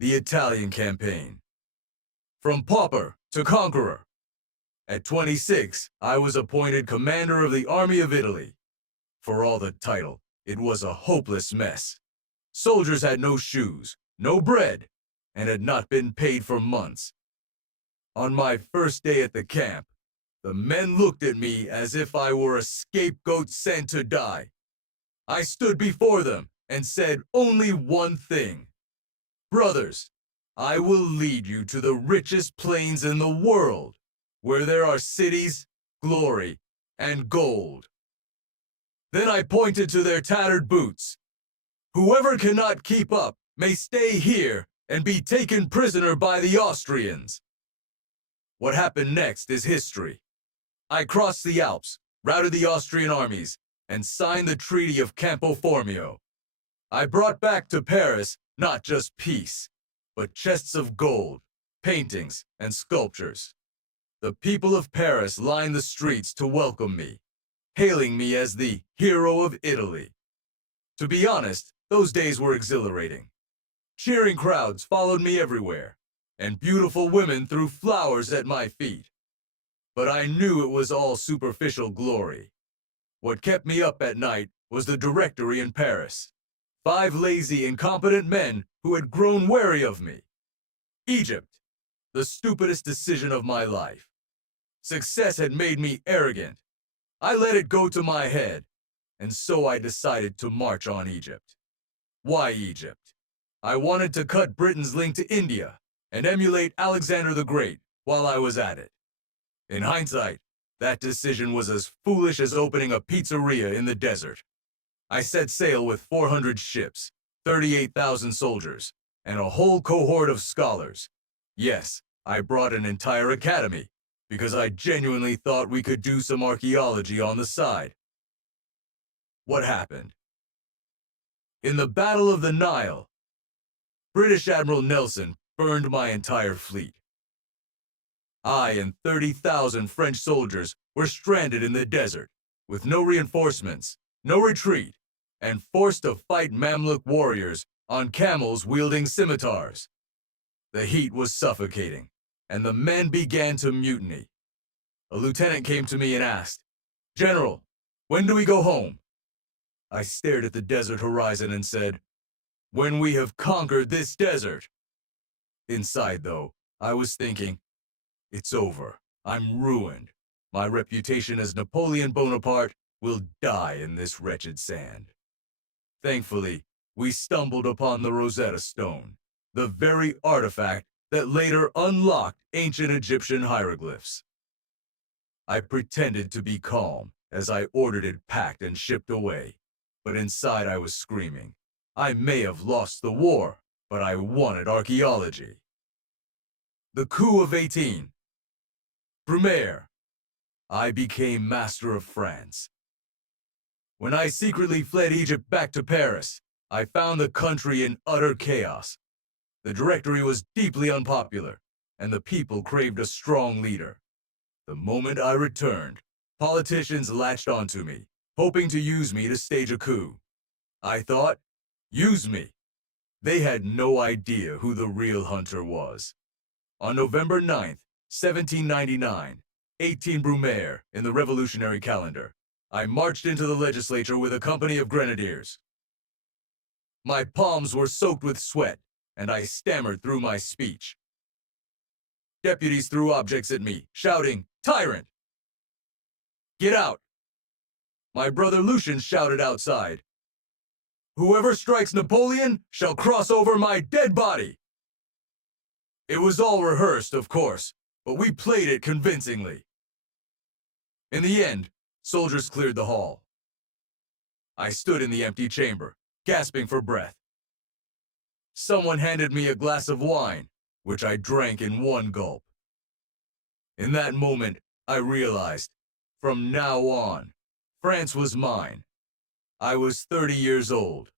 The Italian Campaign. From pauper to conqueror. At 26, I was appointed commander of the Army of Italy. For all the title, it was a hopeless mess. Soldiers had no shoes, no bread, and had not been paid for months. On my first day at the camp, the men looked at me as if I were a scapegoat sent to die. I stood before them and said only one thing. Brothers, I will lead you to the richest plains in the world, where there are cities, glory, and gold. Then I pointed to their tattered boots. Whoever cannot keep up may stay here and be taken prisoner by the Austrians. What happened next is history. I crossed the Alps, routed the Austrian armies, and signed the Treaty of Campo Formio. I brought back to Paris not just peace, but chests of gold, paintings, and sculptures. The people of Paris lined the streets to welcome me, hailing me as the hero of Italy. To be honest, those days were exhilarating. Cheering crowds followed me everywhere, and beautiful women threw flowers at my feet. But I knew it was all superficial glory. What kept me up at night was the Directory in Paris. 5 lazy, incompetent men who had grown wary of me. Egypt, the stupidest decision of my life. Success had made me arrogant. I let it go to my head, and so I decided to march on Egypt. Why Egypt? I wanted to cut Britain's link to India and emulate Alexander the Great while I was at it. In hindsight, that decision was as foolish as opening a pizzeria in the desert. I set sail with 400 ships, 38,000 soldiers, and a whole cohort of scholars. Yes, I brought an entire academy, because I genuinely thought we could do some archaeology on the side. What happened? In the Battle of the Nile, British Admiral Nelson burned my entire fleet. I and 30,000 French soldiers were stranded in the desert, with no reinforcements, no retreat, and forced to fight Mamluk warriors on camels wielding scimitars. The heat was suffocating, and the men began to mutiny. A lieutenant came to me and asked, "General, when do we go home?" I stared at the desert horizon and said, "When we have conquered this desert." Inside, though, I was thinking, it's over. I'm ruined. My reputation as Napoleon Bonaparte will die in this wretched sand. Thankfully, we stumbled upon the Rosetta Stone, the very artifact that later unlocked ancient Egyptian hieroglyphs. I pretended to be calm as I ordered it packed and shipped away, but inside I was screaming. I may have lost the war, but I wanted archaeology. The coup of 18. Brumaire. I became master of France. When I secretly fled Egypt back to Paris, I found the country in utter chaos. The Directory was deeply unpopular, and the people craved a strong leader. The moment I returned, politicians latched onto me, hoping to use me to stage a coup. I thought, use me. They had no idea who the real hunter was. On November 9th, 1799, 18 Brumaire in the revolutionary calendar, I marched into the legislature with a company of grenadiers. My palms were soaked with sweat, and I stammered through my speech. Deputies threw objects at me, shouting, "Tyrant! Get out!" My brother Lucian shouted outside, "Whoever strikes Napoleon shall cross over my dead body!" It was all rehearsed, of course, but we played it convincingly. In the end, soldiers cleared the hall. I stood in the empty chamber, gasping for breath. Someone handed me a glass of wine, which I drank in one gulp. In that moment, I realized, from now on, France was mine. I was 30 years old,